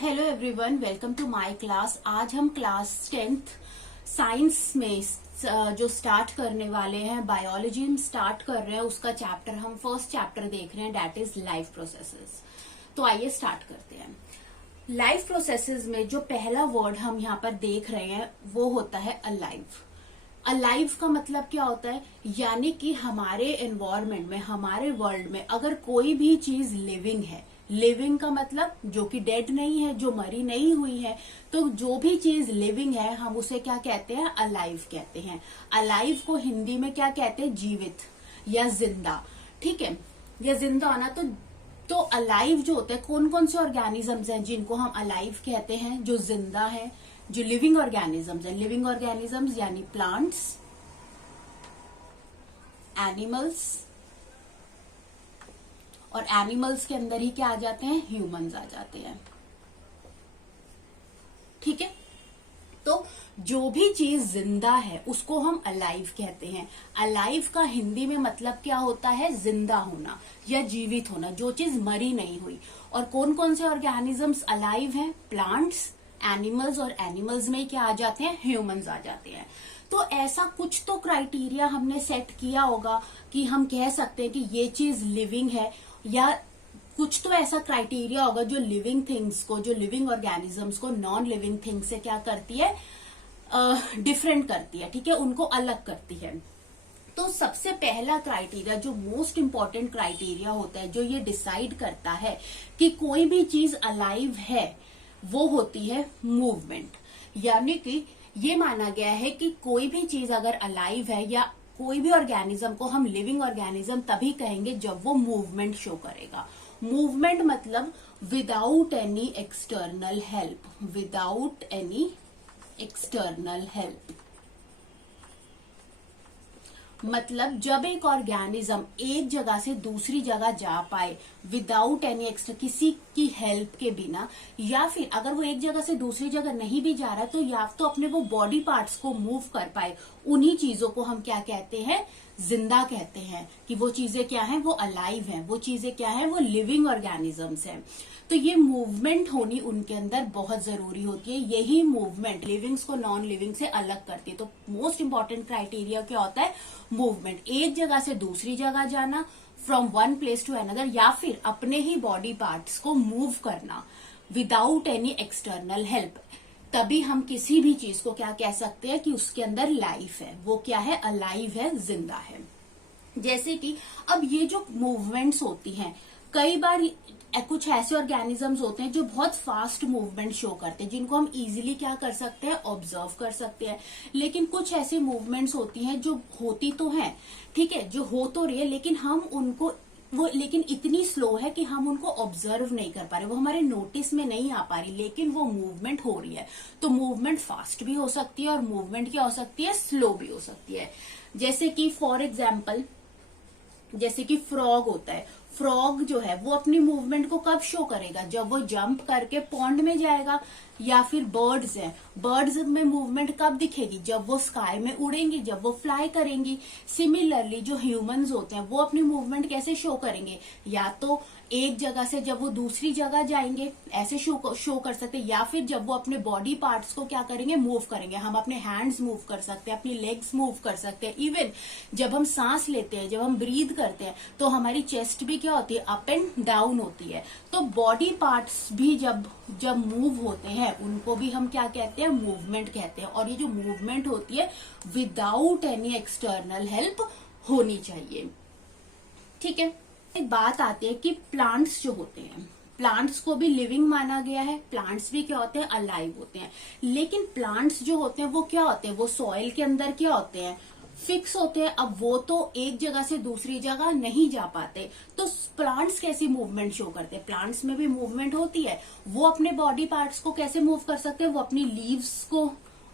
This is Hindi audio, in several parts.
Hello everyone, welcome to my class. आज हम क्लास 10th साइंस में जो स्टार्ट करने वाले हैं, बायोलॉजी में स्टार्ट कर रहे हैं। उसका चैप्टर हम फर्स्ट चैप्टर देख रहे हैं, दैट इज लाइफ प्रोसेसेस। तो आइए स्टार्ट करते हैं। लाइफ प्रोसेसेस में जो पहला वर्ड हम यहाँ पर देख रहे हैं वो होता है अलाइव। अलाइव का मतलब क्या होता है, यानी कि हमारे एनवायरमेंट में, हमारे वर्ल्ड में अगर कोई भी चीज लिविंग है, लिविंग का मतलब जो कि डेड नहीं है, जो मरी नहीं हुई है, तो जो भी चीज लिविंग है हम उसे क्या कहते हैं, अलाइव कहते हैं। अलाइव को हिंदी में क्या कहते हैं, जीवित या जिंदा। ठीक है, या जिंदा होना। तो अलाइव जो होता है, कौन कौन से ऑर्गेनिजम्स हैं जिनको हम अलाइव कहते हैं, जो जिंदा है, जो लिविंग ऑर्गेनिजम्स है। लिविंग ऑर्गेनिजम्स यानी प्लांट्स, एनिमल्स, और एनिमल्स के अंदर ही क्या आ जाते हैं, ह्यूमंस आ जाते हैं। ठीक है, तो जो भी चीज जिंदा है उसको हम अलाइव कहते हैं। अलाइव का हिंदी में मतलब क्या होता है, जिंदा होना या जीवित होना, जो चीज मरी नहीं हुई। और कौन कौन से ऑर्गेनिजम्स अलाइव हैं, प्लांट्स, एनिमल्स, और एनिमल्स में क्या आ जाते हैं, ह्यूमंस आ जाते हैं। तो ऐसा कुछ तो क्राइटेरिया हमने सेट किया होगा कि हम कह सकते हैं कि ये चीज लिविंग है, या कुछ तो ऐसा क्राइटेरिया होगा जो लिविंग थिंग्स को, जो लिविंग ऑर्गेनिजम्स को नॉन लिविंग थिंग्स से क्या करती है, डिफरेंट करती है। ठीक है, उनको अलग करती है। तो सबसे पहला क्राइटेरिया, जो मोस्ट इंपॉर्टेंट क्राइटेरिया होता है, जो ये डिसाइड करता है कि कोई भी चीज अलाइव है, वो होती है मूवमेंट। यानी कि ये माना गया है कि कोई भी चीज अगर अलाइव है, या कोई भी ऑर्गेनिज्म को हम लिविंग ऑर्गेनिज्म तभी कहेंगे जब वो मूवमेंट शो करेगा। मूवमेंट मतलब without any external help, without any external help. मतलब जब एक ऑर्गेनिज्म एक जगह से दूसरी जगह जा पाए विदाउट एनी एक्स्ट्रा, किसी की हेल्प के बिना, या फिर अगर वो एक जगह से दूसरी जगह नहीं भी जा रहा तो या तो अपने वो बॉडी पार्ट्स को मूव कर पाए, उन्हीं चीजों को हम क्या कहते हैं, जिंदा कहते हैं। कि वो चीजें क्या हैं, वो अलाइव हैं, वो चीजें क्या हैं, वो लिविंग ऑर्गेनिजम्स हैं। तो ये मूवमेंट होनी उनके अंदर बहुत जरूरी होती है। यही मूवमेंट लिविंग्स को नॉन लिविंग से अलग करती है। तो मोस्ट इंपॉर्टेंट क्राइटेरिया क्या होता है, मूवमेंट, एक जगह से दूसरी जगह जाना, from one place to another, या फिर अपने ही बॉडी पार्ट्स को मूव करना विदाउट एनी एक्सटर्नल हेल्प। तभी हम किसी भी चीज को क्या कह सकते हैं कि उसके अंदर लाइफ है, वो क्या है, अलाइव है, जिंदा है। जैसे कि अब ये जो मूवमेंट्स होती हैं, कई बार कुछ ऐसे ऑर्गेनिजम्स होते हैं जो बहुत फास्ट मूवमेंट शो करते हैं, जिनको हम इजीली क्या कर सकते हैं, ऑब्जर्व कर सकते हैं। लेकिन कुछ ऐसे मूवमेंट्स होती हैं जो होती तो हैं, ठीक है, जो हो तो रही है, लेकिन हम उनको लेकिन इतनी स्लो है कि हम उनको ऑब्जर्व नहीं कर पा रहे, वो हमारे नोटिस में नहीं आ पा रही, लेकिन वो मूवमेंट हो रही है। तो मूवमेंट फास्ट भी हो सकती है और मूवमेंट क्या हो सकती है, स्लो भी हो सकती है। जैसे कि फॉर एग्जाम्पल, जैसे कि फ्रॉग होता है। फ्रॉग जो है वो अपनी मूवमेंट को कब शो करेगा, जब वो जंप करके पॉन्ड में जाएगा। या फिर बर्ड्स हैं, बर्ड्स में मूवमेंट कब दिखेगी, जब वो स्काई में उड़ेंगी, जब वो फ्लाई करेंगी। सिमिलरली जो ह्यूमंस होते हैं वो अपनी मूवमेंट कैसे शो करेंगे, या तो एक जगह से जब वो दूसरी जगह जाएंगे ऐसे शो कर सकते हैं, या फिर जब वो अपने बॉडी पार्ट्स को क्या करेंगे, मूव करेंगे। हम अपने हैंड्स मूव कर सकते हैं, अपनी लेग्स मूव कर सकते हैं। इवन जब हम सांस लेते हैं, जब हम ब्रीद करते हैं, तो हमारी चेस्ट भी क्या होती है, अप एंड डाउन होती है। तो बॉडी पार्ट्स भी जब मूव होते हैं उनको भी हम क्या कहते हैं, मूवमेंट कहते हैं। और ये जो मूवमेंट होती है विदाउट एनी एक्सटर्नल हेल्प होनी चाहिए। ठीक है, एक बात आती है कि प्लांट्स जो होते हैं, प्लांट्स को भी लिविंग माना गया है। प्लांट्स भी क्या होते हैं, अलाइव होते हैं। लेकिन प्लांट्स जो होते हैं वो क्या होते हैं, वो सॉइल के अंदर क्या होते हैं, फिक्स होते हैं। अब वो तो एक जगह से दूसरी जगह नहीं जा पाते, तो प्लांट्स कैसी मूवमेंट शो करते हैं, प्लांट्स में भी मूवमेंट होती है। वो अपने बॉडी पार्ट्स को कैसे मूव कर सकते हैं, वो अपनी लीव्स को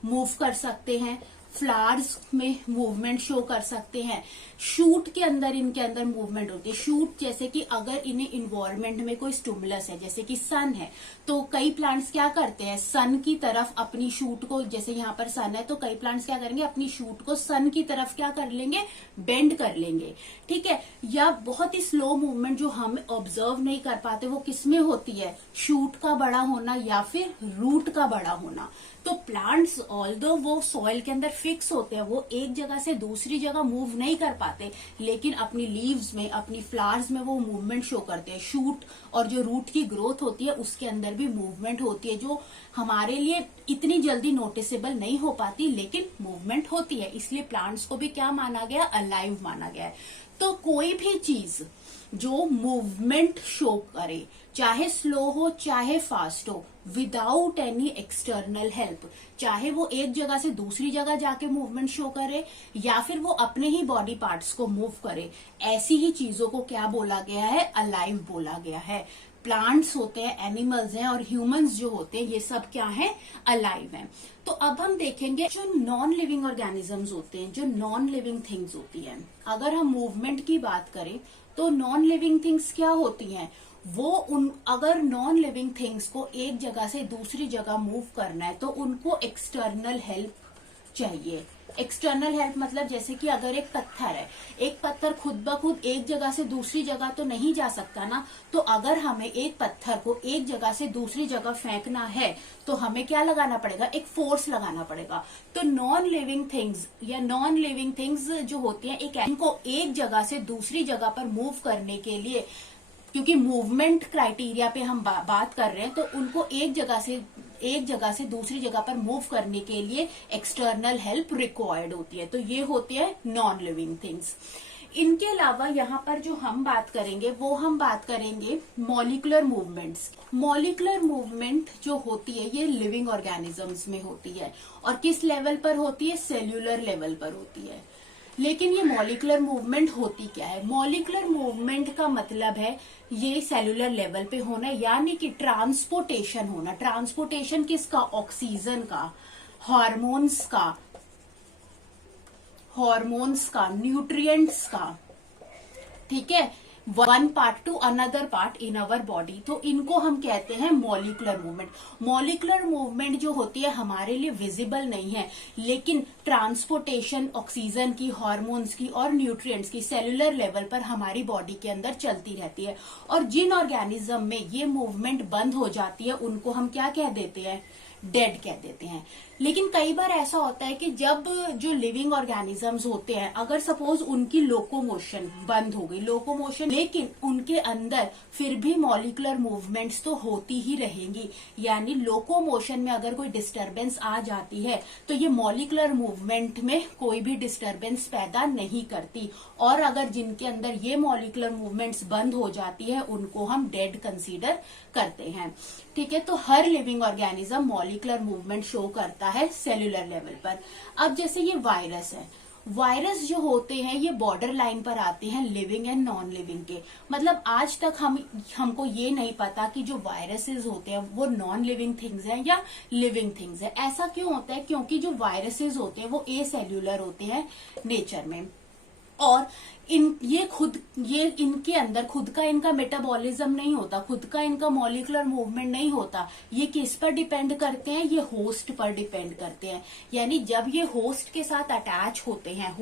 मूव कर सकते हैं, फ्लावर्स में मूवमेंट शो कर सकते हैं। शूट के अंदर इनके अंदर मूवमेंट होती है। शूट जैसे कि अगर इन्हें इन्वायरमेंट में कोई स्टिमुलस है, जैसे कि सन है, तो कई प्लांट्स क्या करते हैं, सन की तरफ अपनी शूट को, जैसे यहाँ पर सन है तो कई प्लांट्स क्या करेंगे, अपनी शूट को सन की तरफ क्या कर लेंगे, बेंड कर लेंगे। ठीक है। या बहुत ही स्लो मूवमेंट जो हम ऑब्जर्व नहीं कर पाते वो किसमें होती है, शूट का बड़ा होना या फिर रूट का बड़ा होना। तो प्लांट्स ऑल्दो वो सॉइल के अंदर फिक्स होते हैं, वो एक जगह से दूसरी जगह मूव नहीं कर पाते, लेकिन अपनी लीव्स में, अपनी फ्लावर्स में वो मूवमेंट शो करते हैं। शूट और जो रूट की ग्रोथ होती है उसके अंदर भी मूवमेंट होती है, जो हमारे लिए इतनी जल्दी नोटिसेबल नहीं हो पाती, लेकिन मूवमेंट होती है। इसलिए प्लांट्स को भी क्या माना गया, अलाइव माना गया है। तो कोई भी चीज जो मूवमेंट शो करे, चाहे स्लो हो चाहे फास्ट हो, विदाउट एनी एक्सटर्नल हेल्प, चाहे वो एक जगह से दूसरी जगह जाके मूवमेंट शो करे या फिर वो अपने ही बॉडी पार्ट्स को मूव करे, ऐसी ही चीजों को क्या बोला गया है, अलाइव बोला गया है। प्लांट्स होते हैं, एनिमल्स हैं और ह्यूमंस जो होते हैं, ये सब क्या है, अलाइव हैं। तो अब हम देखेंगे जो नॉन लिविंग ऑर्गेनिजम्स होते हैं, जो नॉन लिविंग थिंग्स होती हैं। अगर हम मूवमेंट की बात करें तो नॉन लिविंग थिंग्स क्या होती हैं, वो अगर नॉन लिविंग थिंग्स को एक जगह से दूसरी जगह मूव करना है तो उनको एक्सटर्नल हेल्प चाहिए। एक्सटर्नल हेल्प मतलब जैसे कि अगर एक पत्थर है, एक पत्थर खुद ब खुद एक जगह से दूसरी जगह तो नहीं जा सकता ना, तो अगर हमें एक पत्थर को एक जगह से दूसरी जगह फेंकना है तो हमें क्या लगाना पड़ेगा, एक फोर्स लगाना पड़ेगा। तो नॉन लिविंग थिंग्स या नॉन लिविंग थिंग्स जो होती हैं, इनको एक जगह से दूसरी जगह पर मूव करने के लिए, क्योंकि मूवमेंट क्राइटेरिया पे हम बात कर रहे हैं, तो उनको एक जगह से दूसरी जगह पर मूव करने के लिए एक्सटर्नल हेल्प रिक्वायर्ड होती है। तो ये होती है नॉन लिविंग थिंग्स। इनके अलावा यहाँ पर जो हम बात करेंगे वो हम बात करेंगे मॉलिक्यूलर मूवमेंट्स। मॉलिक्यूलर मूवमेंट जो होती है ये लिविंग ऑर्गेनिजम्स में होती है, और किस लेवल पर होती है, सेल्यूलर लेवल पर होती है। लेकिन ये मॉलिक्यूलर मूवमेंट होती क्या है, मॉलिक्यूलर मूवमेंट का मतलब है ये सेलुलर लेवल पे होना, यानी कि ट्रांसपोर्टेशन होना। ट्रांसपोर्टेशन किसका, ऑक्सीजन का, हॉर्मोन्स का, न्यूट्रिएंट्स का, ठीक है, one part two another part in our body. तो इनको हम कहते हैं मॉलिक्यूलर मूवमेंट। मॉलिक्यूलर मूवमेंट जो होती है हमारे लिए विजिबल नहीं है, लेकिन ट्रांसपोर्टेशन ऑक्सीजन की, हार्मोन्स की और न्यूट्रिएंट्स की सेलुलर लेवल पर हमारी बॉडी के अंदर चलती रहती है। और जिन ऑर्गेनिज्म में ये मूवमेंट बंद हो जाती है उनको हम क्या कह देते हैं, डेड कह देते हैं। लेकिन कई बार ऐसा होता है कि जब जो लिविंग ऑर्गेनिजम्स होते हैं, अगर सपोज उनकी लोकोमोशन बंद हो गई, लोकोमोशन, लेकिन उनके अंदर फिर भी मॉलिक्यूलर मूवमेंट्स तो होती ही रहेंगी, यानी लोकोमोशन में अगर कोई डिस्टरबेंस आ जाती है तो ये मॉलिक्यूलर मूवमेंट में कोई भी डिस्टरबेंस पैदा नहीं करती। और अगर जिनके अंदर ये मॉलिक्यूलर मूवमेंट्स बंद हो जाती है उनको हम डेड कंसीडर करते हैं। ठीक है। तो हर living organism molecular movement show करता है सेल्यूलर लेवल पर। अब जैसे ये वायरस है, वायरस जो होते हैं ये बॉर्डर लाइन पर आते हैं लिविंग एंड नॉन लिविंग के। मतलब आज तक हमको ये नहीं पता कि जो वायरसेस होते हैं वो नॉन लिविंग थिंग्स हैं या लिविंग थिंग्स हैं। ऐसा क्यों होता है, क्योंकि जो वायरसेस होते हैं वो एसेल्यूलर होते हैं नेचर में, और ये इनके अंदर खुद का इनका मेटाबॉलिज्म नहीं होता, खुद का इनका मॉलिक्यूलर मूवमेंट नहीं होता। ये किस पर डिपेंड करते हैं, ये होस्ट पर डिपेंड करते हैं। यानी जब ये होस्ट के साथ अटैच होते हैं,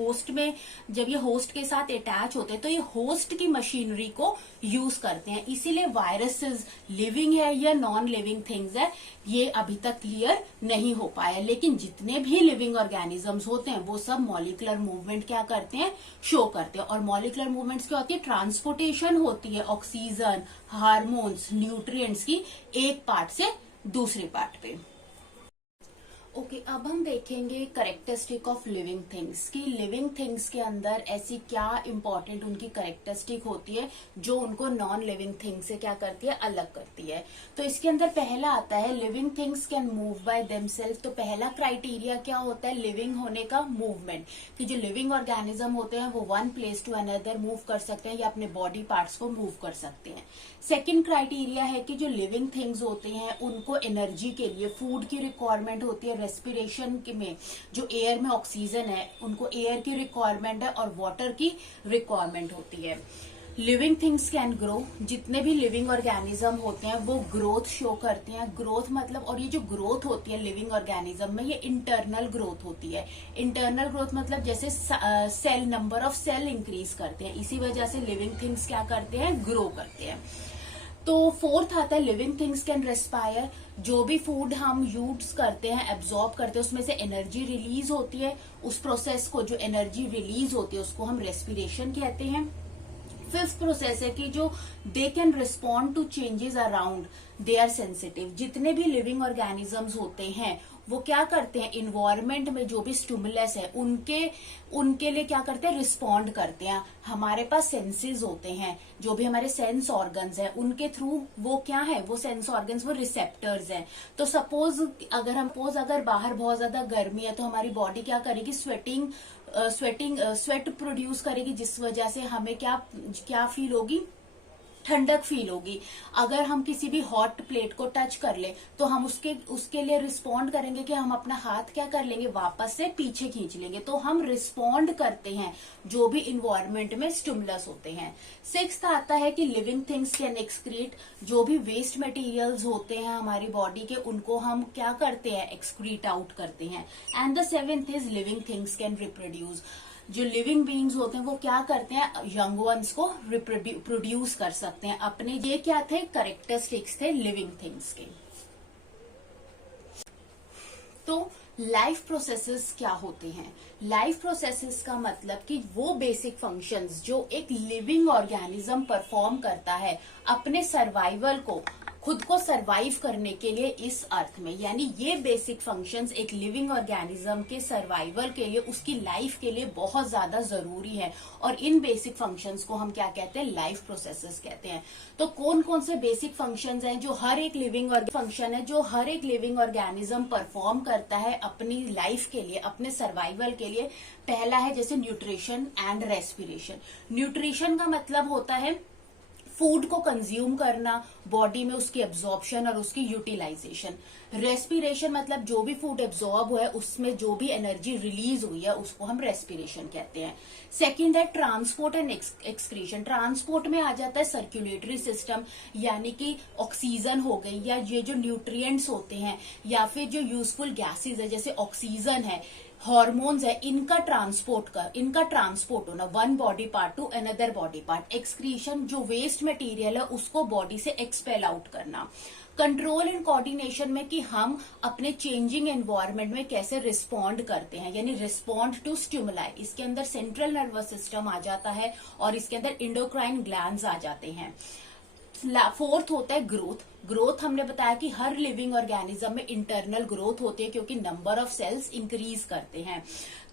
जब ये होस्ट के साथ अटैच होते हैं तो ये होस्ट की मशीनरी को यूज करते हैं। इसीलिए वायरसेस लिविंग है या नॉन लिविंग थिंग्स है ये अभी तक क्लियर नहीं हो पाया। लेकिन जितने भी लिविंग ऑर्गेनिजम्स होते हैं वो सब मॉलिक्यूलर मूवमेंट क्या करते हैं, शो करते हैं। और मॉलिक्यूलर मूवमेंट्स क्या होती है, ट्रांसपोर्टेशन होती है ऑक्सीजन, हार्मोन्स, न्यूट्रिएंट्स की एक पार्ट से दूसरे पार्ट पे। ओके, अब हम देखेंगे करेक्टरिस्टिक ऑफ लिविंग थिंग्स कि लिविंग थिंग्स के अंदर ऐसी क्या इंपॉर्टेंट उनकी करेक्टरिस्टिक होती है जो उनको नॉन लिविंग थिंग्स से क्या करती है, अलग करती है। तो इसके अंदर पहला आता है living things can move by themselves. तो पहला क्राइटेरिया क्या होता है लिविंग होने का, मूवमेंट, कि जो लिविंग ऑर्गेनिज्म होते हैं वो one place to another move कर सकते हैं या अपने बॉडी पार्ट्स को मूव कर सकते हैं। सेकेंड क्राइटेरिया है कि जो लिविंग थिंग्स होते हैं उनको एनर्जी के लिए फूड की रिक्वायरमेंट होती है, रेस्पिरेशन में जो एयर में ऑक्सीजन है उनको एयर की रिक्वायरमेंट है और वाटर की रिक्वायरमेंट होती है। लिविंग थिंग्स कैन ग्रो, जितने भी लिविंग ऑर्गेनिज्म होते हैं वो ग्रोथ शो करते हैं। ग्रोथ मतलब, और ये जो ग्रोथ होती है लिविंग ऑर्गेनिज्म में, ये इंटरनल ग्रोथ होती है। इंटरनल ग्रोथ मतलब जैसे cell, number of cell increase करते हैं, इसी वजह से लिविंग थिंग्स क्या करते हैं, ग्रो करते हैं। तो फोर्थ आता है लिविंग थिंग्स कैन रेस्पायर। जो भी फूड हम यूज करते हैं, एब्जॉर्ब करते हैं, उसमें से एनर्जी रिलीज होती है। उस प्रोसेस को, जो एनर्जी रिलीज होती है, उसको हम रेस्पिरेशन कहते हैं। फिफ्थ प्रोसेस है कि जो they can respond to changes around, they are sensitive. जितने भी लिविंग ऑर्गेनिजम्स होते हैं वो क्या करते हैं, इन्वायरमेंट में जो भी स्टिमुलस है उनके लिए क्या करते हैं, रिस्पॉन्ड करते हैं। हमारे पास सेंसेस होते हैं, जो भी हमारे सेंस ऑर्गन्स है उनके थ्रू वो क्या है, वो सेंस ऑर्गन्स, वो रिसेप्टर्स हैं। तो सपोज अगर बाहर बहुत ज्यादा गर्मी है तो हमारी बॉडी क्या करेगी, स्वेट प्रोड्यूस करेगी, जिस वजह से हमें क्या फील होगी, ठंडक फील होगी। अगर हम किसी भी हॉट प्लेट को टच कर ले तो हम उसके लिए रिस्पॉन्ड करेंगे कि हम अपना हाथ क्या कर लेंगे, वापस से पीछे खींच लेंगे। तो हम रिस्पॉन्ड करते हैं जो भी इन्वायरमेंट में स्टिमुलस होते हैं। सिक्स्थ आता है कि लिविंग थिंग्स कैन एक्सक्रीट। जो भी वेस्ट मटेरियल्स होते हैं हमारी बॉडी के, उनको हम क्या करते हैं, एक्सक्रीट आउट करते हैं। And the seventh is living things can reproduce. जो लिविंग बीइंग्स होते हैं वो क्या करते हैं, यंग वंस को प्रोड्यूस कर सकते हैं अपने। ये क्या थे, कैरेक्टरिस्टिक्स थे लिविंग थिंग्स के। तो लाइफ प्रोसेसेस क्या होते हैं? लाइफ प्रोसेसेस का मतलब कि वो बेसिक फंक्शंस जो एक लिविंग ऑर्गेनिज्म परफॉर्म करता है अपने सर्वाइवल को, खुद को सरवाइव करने के लिए इस अर्थ में। यानी ये बेसिक फंक्शंस एक लिविंग ऑर्गेनिज्म के सर्वाइवल के लिए, उसकी लाइफ के लिए बहुत ज्यादा जरूरी है। और इन बेसिक फंक्शंस को हम क्या कहते हैं, लाइफ प्रोसेसेस कहते हैं। तो कौन कौन से बेसिक फंक्शंस हैं जो हर एक लिविंग ऑर्गेनिज्म परफॉर्म करता है अपनी लाइफ के लिए, अपने सर्वाइवल के लिए? पहला है जैसे न्यूट्रिशन एंड रेस्पिरेशन। न्यूट्रिशन का मतलब होता है फूड को कंज्यूम करना, बॉडी में उसकी एब्जॉर्प्शन और उसकी यूटिलाइजेशन। रेस्पिरेशन मतलब जो भी फूड एब्जॉर्ब हुआ है उसमें जो भी एनर्जी रिलीज हुई है उसको हम रेस्पिरेशन कहते हैं। सेकंड है ट्रांसपोर्ट एंड एक्सक्रीशन। ट्रांसपोर्ट में आ जाता है सर्कुलेटरी सिस्टम, यानी कि ऑक्सीजन हो गई, या ये जो न्यूट्रिएंट्स होते हैं, या फिर जो यूजफुल गैसेज है जैसे ऑक्सीजन है, हॉर्मोन्स है, इनका ट्रांसपोर्ट होना one body part two another body part. Excretion जो वेस्ट मटेरियल है उसको बॉडी से एक्सपेल आउट करना। कंट्रोल एंड कोऑर्डिनेशन में कि हम अपने चेंजिंग एनवायरनमेंट में कैसे रिस्पॉन्ड करते हैं, यानी रिस्पॉन्ड टू स्टिमुलाई। इसके अंदर सेंट्रल नर्वस सिस्टम आ जाता है और इसके अंदर इंडोक्राइन ग्लैंड्स आ जाते हैं। फोर्थ होता है ग्रोथ। ग्रोथ हमने बताया कि हर लिविंग ऑर्गेनिज्म में इंटरनल ग्रोथ होती है क्योंकि नंबर ऑफ सेल्स इंक्रीज करते हैं।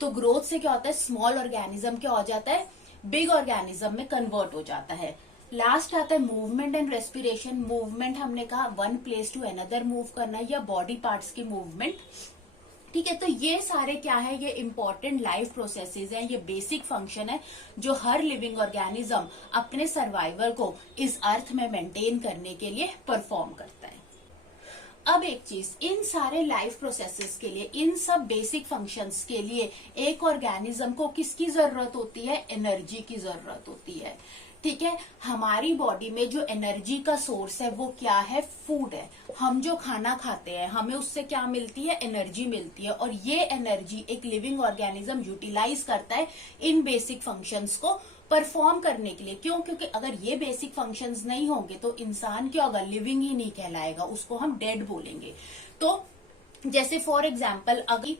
तो ग्रोथ से क्या होता है, स्मॉल ऑर्गेनिज्म क्या हो जाता है, बिग ऑर्गेनिज्म में कन्वर्ट हो जाता है। लास्ट आता है मूवमेंट एंड रेस्पिरेशन। मूवमेंट हमने कहा one place to another move करना या बॉडी पार्ट्स की मूवमेंट। ठीक है, तो ये सारे क्या है, ये इंपॉर्टेंट लाइफ प्रोसेसेस हैं, ये बेसिक फंक्शन है जो हर लिविंग ऑर्गेनिज्म अपने सर्वाइवल को इस अर्थ में मेंटेन करने के लिए परफॉर्म करता है। अब एक चीज, इन सारे लाइफ प्रोसेसेस के लिए, इन सब बेसिक फंक्शंस के लिए एक ऑर्गेनिज्म को किसकी जरूरत होती है, एनर्जी की जरूरत होती है। ठीक है, हमारी बॉडी में जो एनर्जी का सोर्स है वो क्या है, फूड है। हम जो खाना खाते हैं हमें उससे क्या मिलती है, एनर्जी मिलती है। और ये एनर्जी एक लिविंग ऑर्गेनिज्म यूटिलाइज करता है इन बेसिक फंक्शंस को परफॉर्म करने के लिए। क्यों? क्योंकि अगर ये बेसिक फंक्शंस नहीं होंगे तो इंसान क्या होगा, लिविंग ही नहीं कहलाएगा, उसको हम डेड बोलेंगे। तो जैसे फॉर एग्जाम्पल अगर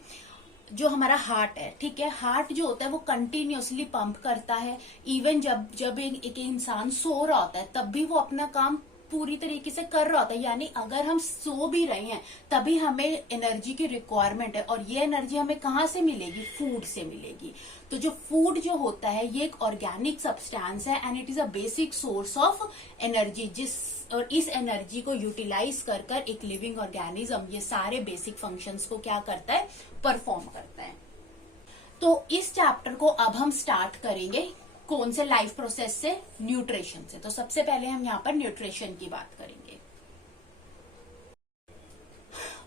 जो हमारा हार्ट है, ठीक है, हार्ट जो होता है वो कंटिन्यूअसली पंप करता है। इवन जब एक इंसान सो रहा होता है तब भी वो अपना काम पूरी तरीके से कर रहा होता है। यानी अगर हम सो भी रहे हैं तभी हमें एनर्जी की रिक्वायरमेंट है, और ये एनर्जी हमें कहाँ से मिलेगी, फूड से मिलेगी। तो जो फूड जो होता है ये एक ऑर्गेनिक सब्सटेंस है and it is a basic source of energy. और इस एनर्जी को यूटिलाइज कर कर एक लिविंग ऑर्गेनिज्म ये सारे बेसिक फंक्शंस को क्या करता है, परफॉर्म करता है। तो इस चैप्टर को अब हम स्टार्ट करेंगे कौन से लाइफ प्रोसेस से, न्यूट्रिशन से। तो सबसे पहले हम यहाँ पर न्यूट्रिशन की बात करेंगे।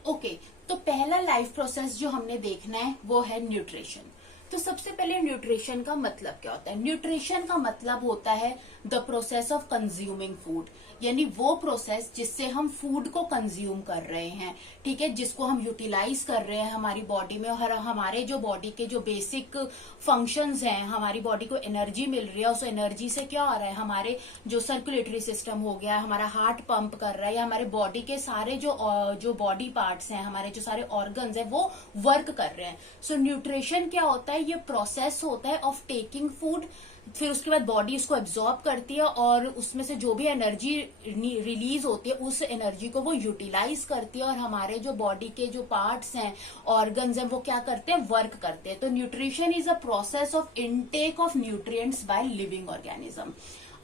ओके, तो पहला लाइफ प्रोसेस जो हमने देखना है वो है न्यूट्रिशन। तो सबसे पहले न्यूट्रिशन का मतलब क्या होता है? न्यूट्रिशन का मतलब होता है the process of consuming food, यानी वो प्रोसेस जिससे हम फूड को कंज्यूम कर रहे हैं, ठीक है, जिसको हम यूटिलाइज कर रहे हैं हमारी बॉडी में, और हमारे जो बॉडी के जो बेसिक फंक्शंस हैं, हमारी बॉडी को एनर्जी मिल रही है, उस एनर्जी से क्या हो रहा है, हमारे जो सर्कुलेटरी सिस्टम हो गया, हमारा हार्ट पंप कर रहा है, या हमारे बॉडी के सारे जो बॉडी पार्ट्स हैं, हमारे जो सारे ऑर्गन्स हैं वो वर्क कर रहे हैं। सो न्यूट्रिशन क्या होता है? ये प्रोसेस होता है ऑफ टेकिंग फूड, फिर उसके बाद बॉडी उसको एब्जॉर्ब करती है और उसमें से जो भी एनर्जी रिलीज होती है उस एनर्जी को वो यूटिलाइज करती है, और हमारे जो बॉडी के जो पार्ट्स हैं, ऑर्गन्स हैं, वो क्या करते हैं? वर्क करते हैं। तो nutrition is a process of intake of nutrients by living organism.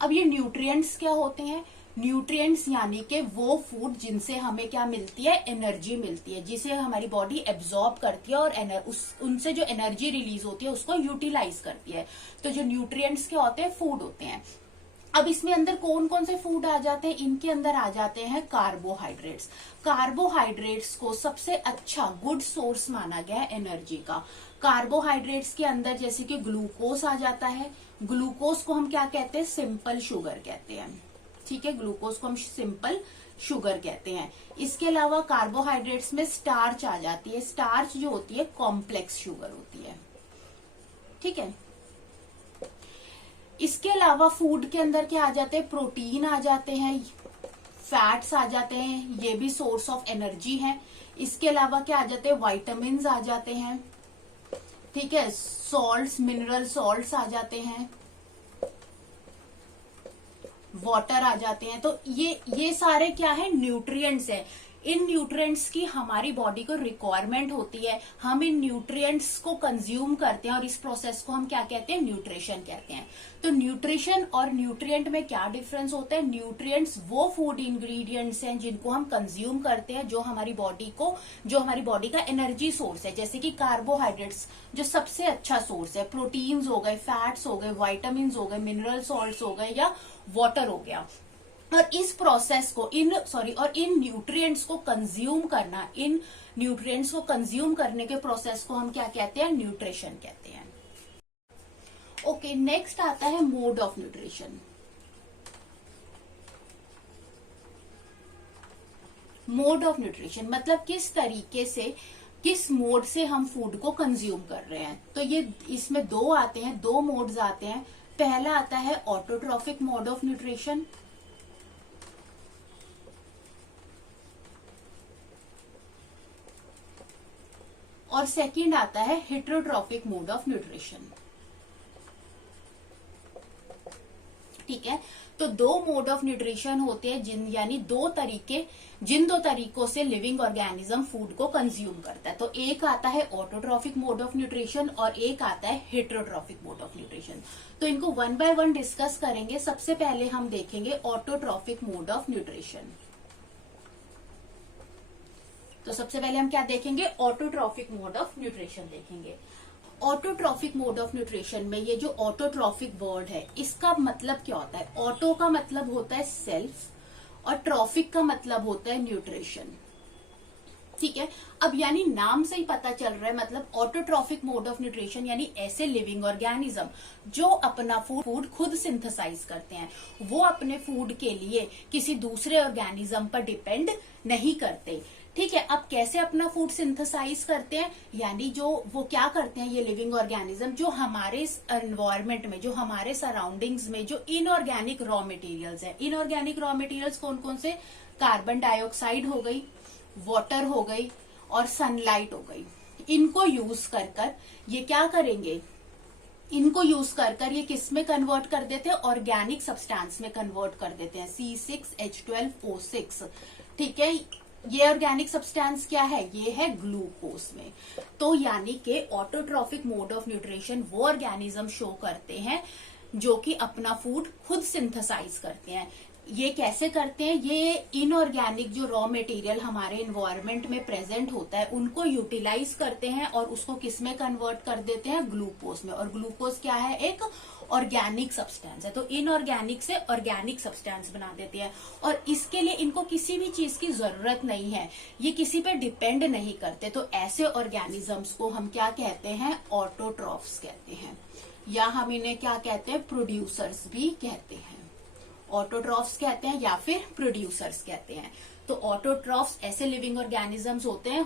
अब ये न्यूट्रिएंट्स क्या होते हैं? न्यूट्रिएंट्स यानी कि वो फूड जिनसे हमें क्या मिलती है? एनर्जी मिलती है, जिसे हमारी बॉडी एब्जॉर्ब करती है और उनसे जो एनर्जी रिलीज होती है उसको यूटिलाइज करती है। तो जो न्यूट्रिएंट्स क्या होते हैं? फूड होते हैं। अब इसमें अंदर कौन कौन से फूड आ जाते हैं? इनके अंदर आ जाते हैं कार्बोहाइड्रेट्स। कार्बोहाइड्रेट्स को सबसे अच्छा गुड सोर्स माना गया है एनर्जी का। कार्बोहाइड्रेट्स के अंदर जैसे कि ग्लूकोज आ जाता है। ग्लूकोज को हम क्या कहते हैं? सिंपल शुगर कहते हैं, ठीक है, ग्लूकोज को हम सिंपल शुगर कहते हैं। इसके अलावा कार्बोहाइड्रेट्स में स्टार्च आ जाती है। स्टार्च जो होती है कॉम्प्लेक्स शुगर होती है, ठीक है। इसके अलावा फूड के अंदर क्या आ जाते हैं? प्रोटीन आ जाते हैं, फैट्स आ जाते हैं, ये भी सोर्स ऑफ एनर्जी है। इसके अलावा क्या आ जाते हैं? वाइटामिन आ जाते हैं, ठीक है, सॉल्ट्स, मिनरल सॉल्ट्स आ जाते हैं, वाटर आ जाते हैं। तो ये सारे क्या है? न्यूट्रिएंट्स है। इन न्यूट्रिएंट्स की हमारी बॉडी को रिक्वायरमेंट होती है, हम इन न्यूट्रिएंट्स को कंज्यूम करते हैं, और इस प्रोसेस को हम क्या कहते हैं? न्यूट्रिशन कहते हैं। तो न्यूट्रिशन और न्यूट्रिएंट में क्या डिफरेंस होता है? न्यूट्रिएंट्स वो फूड इंग्रेडिएंट्स हैं जिनको हम कंज्यूम करते हैं, जो हमारी बॉडी का एनर्जी सोर्स है, जैसे कि कार्बोहाइड्रेट्स जो सबसे अच्छा सोर्स है, प्रोटीन्स हो गए, फैट्स हो गए, वाइटामिन हो गए, मिनरल सॉल्ट्स हो गए, या वाटर हो गया। और इस प्रोसेस को इन न्यूट्रिएंट्स को कंज्यूम करना, इन न्यूट्रिएंट्स को कंज्यूम करने के प्रोसेस को हम क्या कहते हैं? न्यूट्रिशन कहते हैं। ओके, नेक्स्ट आता है mode of nutrition. Mode of nutrition मतलब किस तरीके से, किस मोड से हम फूड को कंज्यूम कर रहे हैं। तो ये इसमें दो आते हैं, दो मोड्स आते हैं। पहला आता है ऑटोट्रॉफिक मोड ऑफ न्यूट्रिशन, और सेकंड आता है हेटेरोट्रॉफिक मोड ऑफ न्यूट्रिशन, ठीक है। तो दो मोड ऑफ न्यूट्रिशन होते हैं, जिन दो तरीकों से लिविंग ऑर्गेनिज्म फूड को कंज्यूम करता है। तो एक आता है ऑटोट्रॉफिक मोड ऑफ न्यूट्रिशन और एक आता है हेटेरोट्रॉफिक मोड ऑफ न्यूट्रिशन। तो इनको वन बाय वन डिस्कस करेंगे। सबसे पहले हम देखेंगे ऑटोट्रॉफिक मोड ऑफ न्यूट्रिशन। तो सबसे पहले हम क्या देखेंगे? ऑटोट्रॉफिक मोड ऑफ न्यूट्रिशन देखेंगे। ऑटोट्रॉफिक मोड ऑफ न्यूट्रिशन में ये जो ऑटोट्रॉफिक वर्ड है, इसका मतलब क्या होता है? ऑटो का मतलब होता है सेल्फ और ट्रॉफिक का मतलब होता है न्यूट्रिशन, ठीक है। अब यानी नाम से ही पता चल रहा है, मतलब ऑटोट्रॉफिक मोड ऑफ न्यूट्रिशन यानी ऐसे लिविंग ऑर्गेनिज्म जो अपना फूड खुद सिंथेसाइज करते हैं, वो अपने फूड के लिए किसी दूसरे ऑर्गेनिज्म पर डिपेंड नहीं करते, ठीक है। अब कैसे अपना फूड सिंथेसाइज करते हैं? यानी जो वो क्या करते हैं, ये लिविंग ऑर्गेनिज्म जो हमारे एनवायरमेंट में, जो हमारे सराउंडिंग्स में जो इनऑर्गेनिक रॉ मटेरियल्स है, इनऑर्गेनिक रॉ मटेरियल्स कौन कौन से? कार्बन डाइऑक्साइड हो गई, वाटर हो गई और सनलाइट हो गई। इनको यूज कर ये क्या करेंगे? इनको यूज कर ये किस में कन्वर्ट कर देते हैं? ऑर्गेनिक सब्सटेंस में कन्वर्ट कर देते हैं, C6H12O6, ठीक है। ये ऑर्गेनिक सब्सटेंस क्या है? ये है ग्लूकोज में। तो यानी कि ऑटोट्रॉफिक मोड ऑफ न्यूट्रिशन वो ऑर्गेनिज्म शो करते हैं जो कि अपना फूड खुद सिंथेसाइज करते हैं। ये कैसे करते हैं? ये इनऑर्गेनिक जो रॉ मटेरियल हमारे एनवायरनमेंट में प्रेजेंट होता है उनको यूटिलाइज करते हैं और उसको किस में कन्वर्ट कर देते हैं? ग्लूकोज में। और ग्लूकोज क्या है? एक ऑर्गेनिक सब्सटेंस है, तो इनऑर्गेनिक से ऑर्गेनिक सब्सटेंस बना देते हैं। और इसके लिए इनको किसी भी चीज की जरूरत नहीं है, ये किसी पे डिपेंड नहीं करते। तो ऐसे ऑर्गेनिजम्स को हम क्या कहते हैं, ऑटोट्रॉफ्स कहते हैं, या हम इन्हें क्या कहते हैं, प्रोड्यूसर्स भी कहते हैं। ऑटोट्रॉफ्स कहते हैं या फिर प्रोड्यूसर्स कहते हैं। तो ऑटोट्रॉफ्स ऐसे लिविंग ऑर्गेनिजम्स होते हैं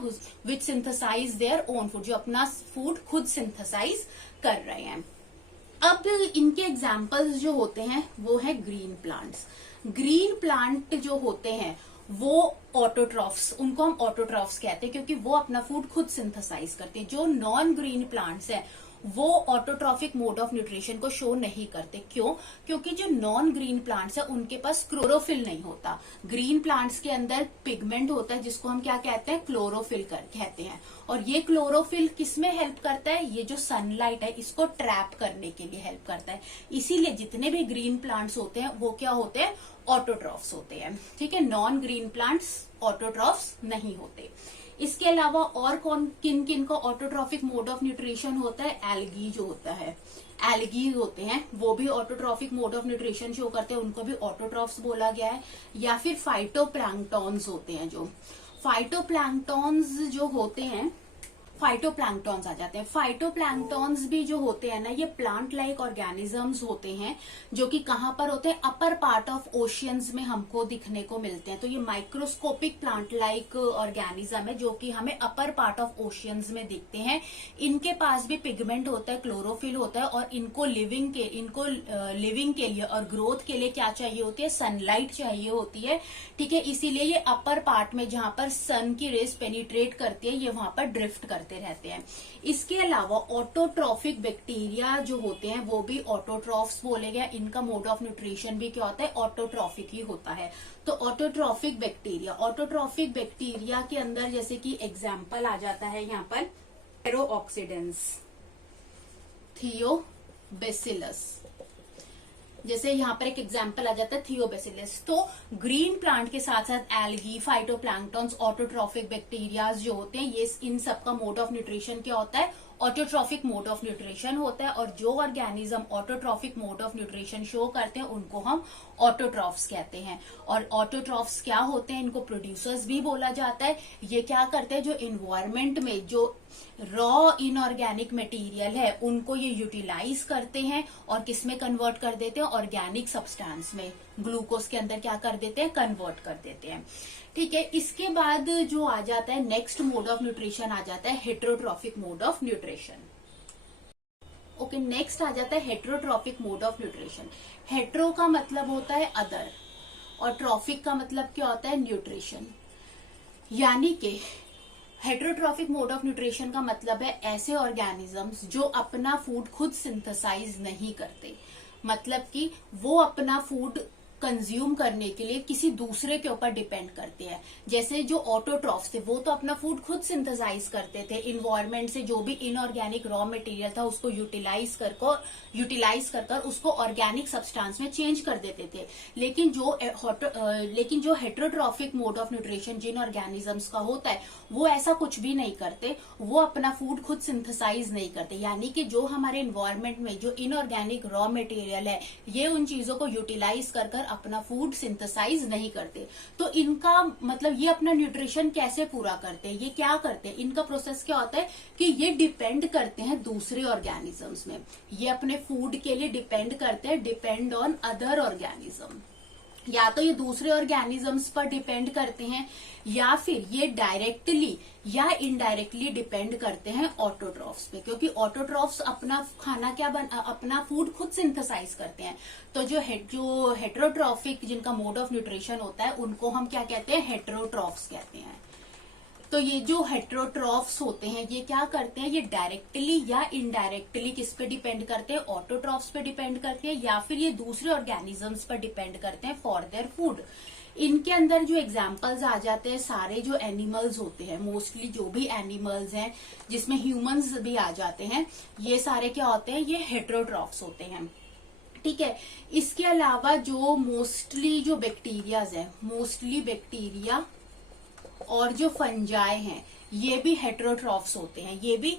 विच सिंथेसाइज देयर ओन फूड, जो अपना फूड खुद सिंथेसाइज कर रहे हैं। अब इनके एग्जाम्पल्स जो होते हैं वो है ग्रीन प्लांट्स। ग्रीन प्लांट जो होते हैं वो ऑटोट्रॉफ्स, उनको हम ऑटोट्रॉफ्स कहते हैं क्योंकि वो अपना फूड खुद सिंथेसाइज करते हैं। जो नॉन ग्रीन प्लांट्स हैं वो ऑटोट्रॉफिक मोड ऑफ न्यूट्रिशन को शो नहीं करते। क्यों? क्योंकि जो नॉन ग्रीन प्लांट्स है उनके पास क्लोरोफिल नहीं होता। ग्रीन प्लांट्स के अंदर पिगमेंट होता है जिसको हम क्या कहते हैं, क्लोरोफिल कहते हैं। और ये क्लोरोफिल किसमें हेल्प करता है, ये जो सनलाइट है इसको ट्रैप करने के लिए हेल्प करता है। इसीलिए जितने भी ग्रीन प्लांट्स होते हैं वो क्या होते हैं, ऑटोट्रॉफ्स होते हैं। ठीक है, नॉन ग्रीन प्लांट्स ऑटोट्रॉफ्स नहीं होते। इसके अलावा और कौन किन किन का ऑटोट्रॉफिक मोड ऑफ न्यूट्रिशन होता है, एल्गी जो होता है, एल्गी होते हैं वो भी autotrophic mode of nutrition show करते हैं, उनको भी ऑटोट्रॉफ्स बोला गया है। या फिर फाइटोप्लैंक्टॉन्स होते हैं, जो फाइटोप्लैंक्टॉन्स जो होते हैं, फाइटोप्लैंक्टॉन्स आ जाते हैं। फाइटोप्लैंक्टॉन्स भी जो होते हैं ना, ये प्लांट लाइक ऑर्गेनिजम्स होते हैं जो कि कहां पर होते हैं, अपर पार्ट ऑफ ओशियंस में हमको दिखने को मिलते हैं। तो ये माइक्रोस्कोपिक प्लांट लाइक ऑर्गेनिज्म है जो कि हमें अपर पार्ट ऑफ ओशियंस में दिखते हैं। इनके पास भी पिगमेंट होता है, क्लोरोफिल होता है, और इनको लिविंग के लिए और ग्रोथ के लिए क्या चाहिए होती है, सनलाइट चाहिए होती है। ठीक है, इसीलिए ये अपर पार्ट में जहां पर सन की रेस पेनिट्रेट करती है ये वहां पर ड्रिफ्ट करते रहते हैं। इसके अलावा ऑटोट्रॉफिक बैक्टीरिया जो होते हैं वो भी ऑटोट्रॉफ्स बोले गए। इनका मोड ऑफ न्यूट्रिशन भी क्या होता है, ऑटोट्रॉफिक ही होता है। तो ऑटोट्रॉफिक बैक्टीरिया के अंदर जैसे कि एग्जाम्पल आ जाता है यहाँ पर एरोऑक्सीडेंस, थियोबैसिलस, जैसे यहाँ पर एक एग्जाम्पल आ जाता है थियोबैसिलस। तो ग्रीन प्लांट के साथ साथ एल्गी, फाइटोप्लैंक्टॉन्स, ऑटोट्रॉफिक बैक्टीरियाज जो होते हैं ये इन सबका मोड ऑफ न्यूट्रिशन क्या होता है, ऑटोट्रॉफिक मोड ऑफ न्यूट्रिशन होता है। और जो organism autotrophic mode of nutrition show करते हैं उनको हम ऑटोट्रॉफ्स कहते हैं। और ऑटोट्रॉफ्स क्या होते हैं, इनको प्रोड्यूसर्स भी बोला जाता है। ये क्या करते हैं, जो इन्वायरमेंट में जो रॉ इनऑर्गेनिक मटेरियल है उनको ये यूटिलाइज करते हैं और किसमें कन्वर्ट कर देते हैं, ऑर्गेनिक सब्सटेंस में, ग्लूकोज के अंदर क्या कर देते हैं, कन्वर्ट कर देते हैं। ठीक है, इसके बाद जो आ जाता है नेक्स्ट मोड ऑफ न्यूट्रिशन आ जाता है heterotrophic mode of nutrition. Okay, next आ जाता है heterotrophic mode of nutrition. Hetero का मतलब होता है अदर और ट्रॉफिक का मतलब क्या होता है, न्यूट्रिशन। यानी कि हेटेरोट्रॉफिक मोड ऑफ न्यूट्रिशन का मतलब है ऐसे ऑर्गेनिजम्स जो अपना फूड खुद सिंथेसाइज नहीं करते, मतलब कि वो अपना फूड कंज्यूम करने के लिए किसी दूसरे के ऊपर डिपेंड करते हैं। जैसे जो ऑटोट्रॉफ्स थे वो तो अपना फूड खुद सिंथेसाइज करते थे, इन्वायरमेंट से जो भी इनऑर्गेनिक रॉ मटेरियल था उसको यूटिलाइज कर उसको ऑर्गेनिक सब्सटेंस में चेंज कर देते थे। लेकिन जो हेटेरोट्रॉफिक मोड ऑफ न्यूट्रिशन जिन ऑर्गेनिजम्स का होता है वो ऐसा कुछ भी नहीं करते, वो अपना फूड खुद सिंथेसाइज नहीं करते। यानी कि जो हमारे इन्वायरमेंट में जो इनऑर्गेनिक रॉ मटेरियल है ये उन चीजों को यूटिलाइज कर अपना फूड सिंथेसाइज नहीं करते। तो इनका मतलब ये अपना न्यूट्रिशन कैसे पूरा करते हैं, ये क्या करते हैं, इनका प्रोसेस क्या होता है कि ये डिपेंड करते हैं दूसरे ऑर्गेनिजम्स में। ये अपने फूड के लिए डिपेंड करते हैं, डिपेंड ऑन अदर ऑर्गेनिज्म। या तो ये दूसरे ऑर्गेनिजम्स पर डिपेंड करते हैं या फिर ये डायरेक्टली या इनडायरेक्टली डिपेंड करते हैं ऑटोट्रॉफ्स पे, क्योंकि ऑटोट्रॉफ्स अपना खाना अपना फूड खुद सिंथेसाइज करते हैं। तो जो हेटेरोट्रॉफिक जिनका मोड ऑफ न्यूट्रिशन होता है उनको हम क्या कहते हैं, हेटेरोट्रॉफ्स कहते हैं। तो ये जो हेटेरोट्रॉफ्स होते हैं ये क्या करते हैं, ये डायरेक्टली या इनडायरेक्टली किस पे डिपेंड करते हैं, ऑटोट्रॉफ्स पे डिपेंड करते हैं, या फिर ये दूसरे ऑर्गेनिजम्स पर डिपेंड करते हैं फॉर देयर फूड। इनके अंदर जो एग्जाम्पल्स आ जाते हैं सारे जो एनिमल्स होते हैं, मोस्टली जो भी एनिमल्स हैं जिसमें ह्यूमंस भी आ जाते हैं, ये सारे क्या होते हैं, ये हेटेरोट्रॉफ्स होते हैं। ठीक है, इसके अलावा जो मोस्टली जो बैक्टीरियाज है, मोस्टली बैक्टीरिया और जो फंजाई हैं ये भी हेटेरोट्रॉफ्स होते हैं, ये भी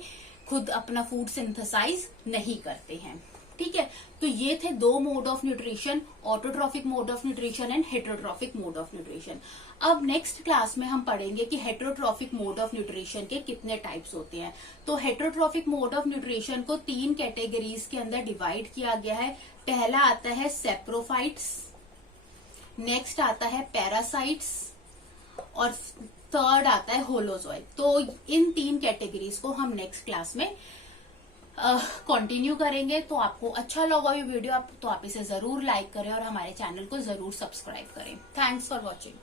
खुद अपना फूड सिंथेसाइज नहीं करते हैं। ठीक है, तो ये थे दो mode of nutrition, autotrophic mode of nutrition and heterotrophic mode of nutrition. अब नेक्स्ट क्लास में हम पढ़ेंगे कि हेटेरोट्रॉफिक मोड ऑफ न्यूट्रिशन के कितने टाइप्स होते हैं। तो हेटेरोट्रॉफिक मोड ऑफ न्यूट्रिशन को 3 कैटेगरीज के अंदर डिवाइड किया गया है। पहला आता है सेप्रोफाइट्स, नेक्स्ट आता है पैरासाइट्स और थर्ड आता है होलोजोइट। तो इन 3 कैटेगरीज को हम नेक्स्ट क्लास में कंटिन्यू करेंगे। तो आपको अच्छा लगा ये वीडियो तो आप इसे जरूर लाइक करें और हमारे चैनल को जरूर सब्सक्राइब करें। Thanks for watching.